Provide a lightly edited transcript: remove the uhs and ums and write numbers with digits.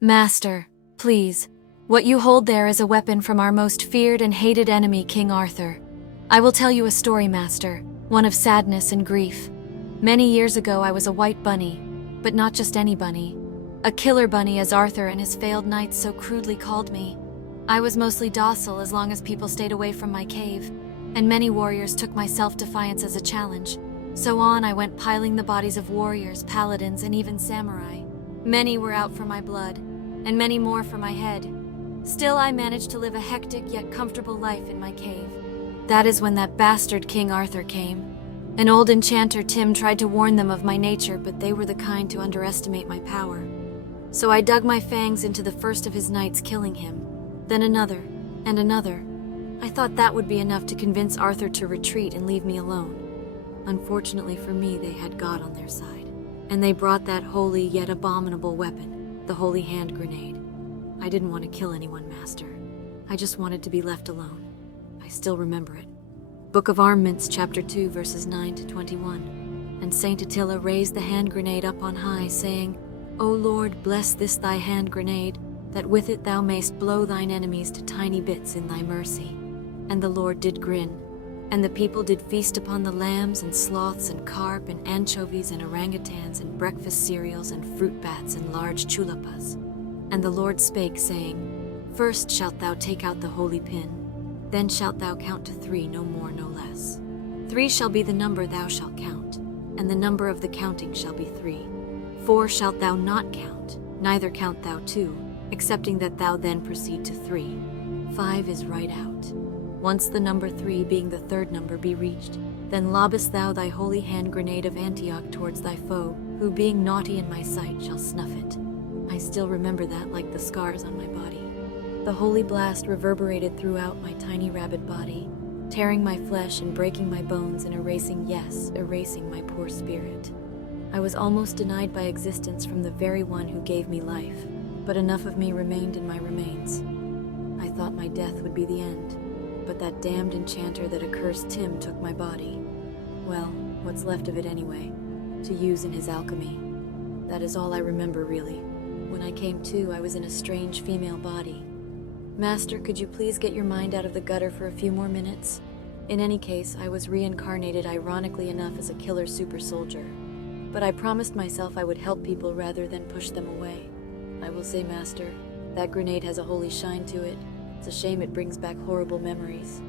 Master, please. What you hold there is a weapon from our most feared and hated enemy, King Arthur. I will tell you a story, Master, one of sadness and grief. Many years ago, I was a white bunny, but not just any bunny. A killer bunny, as Arthur and his failed knights so crudely called me. I was mostly docile as long as people stayed away from my cave, and many warriors took my self-defiance as a challenge. So on I went, piling the bodies of warriors, paladins, and even samurai. Many were out for my blood, and many more for my head. Still, I managed to live a hectic yet comfortable life in my cave. That is when that bastard King Arthur came. An old enchanter, Tim, tried to warn them of my nature, but they were the kind to underestimate my power. So I dug my fangs into the first of his knights, killing him. Then another, and another. I thought that would be enough to convince Arthur to retreat and leave me alone. Unfortunately for me, they had God on their side, and they brought that holy yet abominable weapon, the holy hand grenade. I didn't want to kill anyone, Master. I just wanted to be left alone. I still remember it. Book of Armaments, chapter 2, verses 9 to 21. And Saint Attila raised the hand grenade up on high, saying, O Lord, bless this thy hand grenade, that with it thou mayst blow thine enemies to tiny bits in thy mercy. And the Lord did grin, and the people did feast upon the lambs and sloths and carp and anchovies and orangutans and breakfast cereals and fruit bats and large chulapas. And the Lord spake, saying, First shalt thou take out the holy pin, then shalt thou count to 3, no more, no less. 3 shall be the number thou shalt count, and the number of the counting shall be 3. 4 shalt thou not count, neither count thou 2, excepting that thou then proceed to 3. 5 is right out. Once the number 3, being the third number, be reached, then lobbest thou thy holy hand grenade of Antioch towards thy foe, who being naughty in my sight shall snuff it. I still remember that like the scars on my body. The holy blast reverberated throughout my tiny rabbit body, tearing my flesh and breaking my bones and erasing my poor spirit. I was almost denied by existence from the very one who gave me life, but enough of me remained in my remains. I thought my death would be the end, but that damned enchanter that accursed Tim took my body. Well, what's left of it anyway, to use in his alchemy. That is all I remember, really. When I came to, I was in a strange female body. Master, could you please get your mind out of the gutter for a few more minutes? In any case, I was reincarnated ironically enough as a killer super soldier. But I promised myself I would help people rather than push them away. I will say, Master, that grenade has a holy shine to it. It's a shame it brings back horrible memories.